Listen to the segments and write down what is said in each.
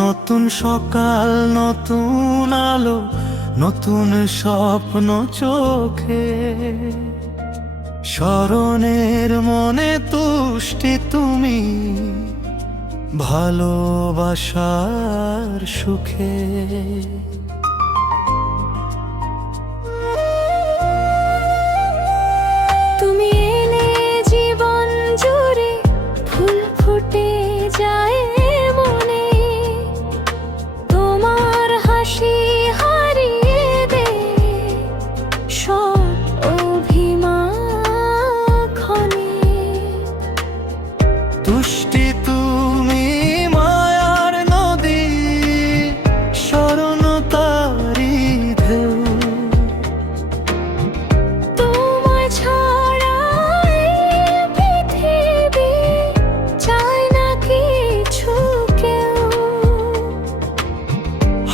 নতুন সকাল, নতুন আলো, নতুন স্বপ্ন চোখে, স্মরণের মনে তুষ্টি তুমি, ভালোবাসার সুখে। তুমি এলে জীবন জুড়ে, ফুল ফুটে যায় মনে, তোমার হাসি হারিয়ে দে সব অভিমান ক্ষণে। তুষ্টি তুমি মায়ার নদী, স্মরণ তারি ঢেউ, তোমায় ছাড়া এই পৃথিবী চায় না কিছু কেউ।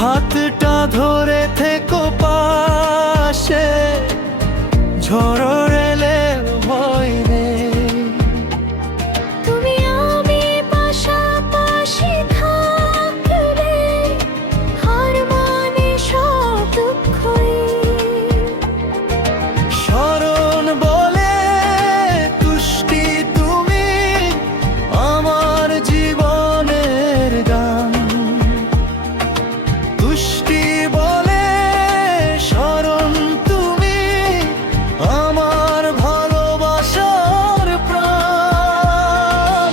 হাতটা ধরে থেকো পাশে, ঝড় এলে ভয় নেই। তুমি আমি পাশাপাশি থাকলে হার মানে সব দুঃখই। স্মরণ বলে তুষ্টি তুমি, আমার জীবনের গান। তুষ্টি বলে স্মরণ তুমি, আমার ভালোবাসার প্রাণ।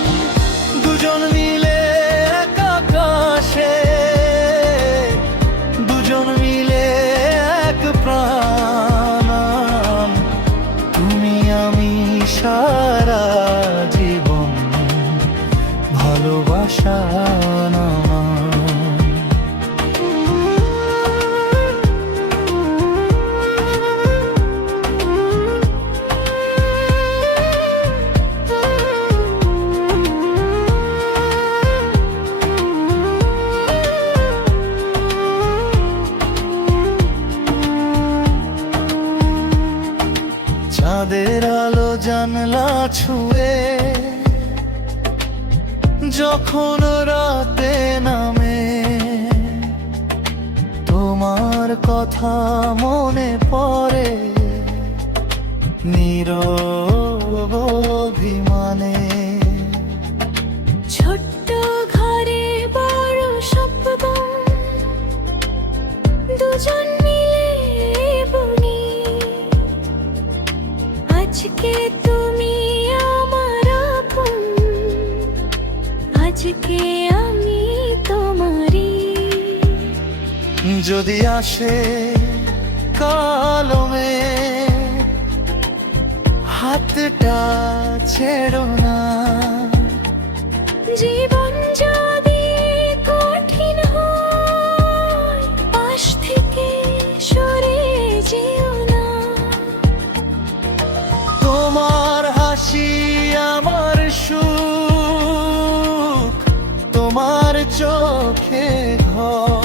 দুজন মিলে এক আকাশে, দুজন মিলে এক প্রাণ। তুমি আমি সারা জীবন, ভালোবাসা নামান। চাঁদের আলো জানলা ছুঁয়ে যখন রাতে নামে, তোমার কথা মনে পড়ে নীরব অভিমানে। ছোট্ট ঘরে বড় স্বপ্ন, দুজন মিলে বুনি। আজকে তুমি আমার আপন, আজকে আমি তোমারই। যদি আসে কালমে, হাতটা ছেড়ো না। জীবন যদি কঠিন হয়, পাশ থেকে সরে যেও না। তোমার হাসি আমার সুখ, তোমার চোখে ঘর।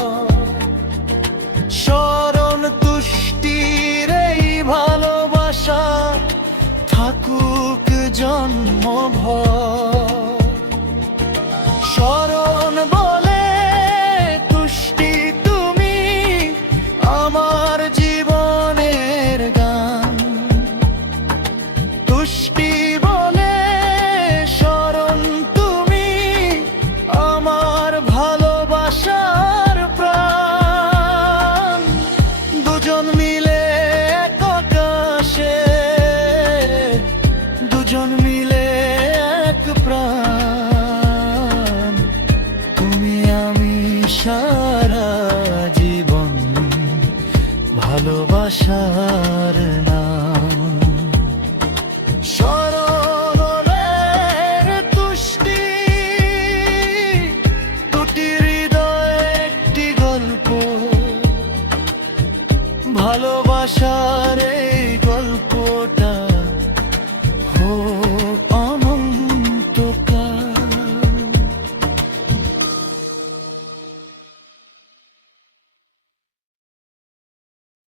স্মরণ তুষ্টির এই ভালোবাসা থাকুক জন্মভর। স্মরণ বলে তুষ্টি তুমি, আমার জীবনের গান। তুষ্টি বলে স্মরণ তুমি, আমার ভালোবাসার প্রাণ। দুজন মিলে এক আকাশে, দুজন মিলে এক প্রাণ। তুমি আমি সারা জীবন, ভালোবাসা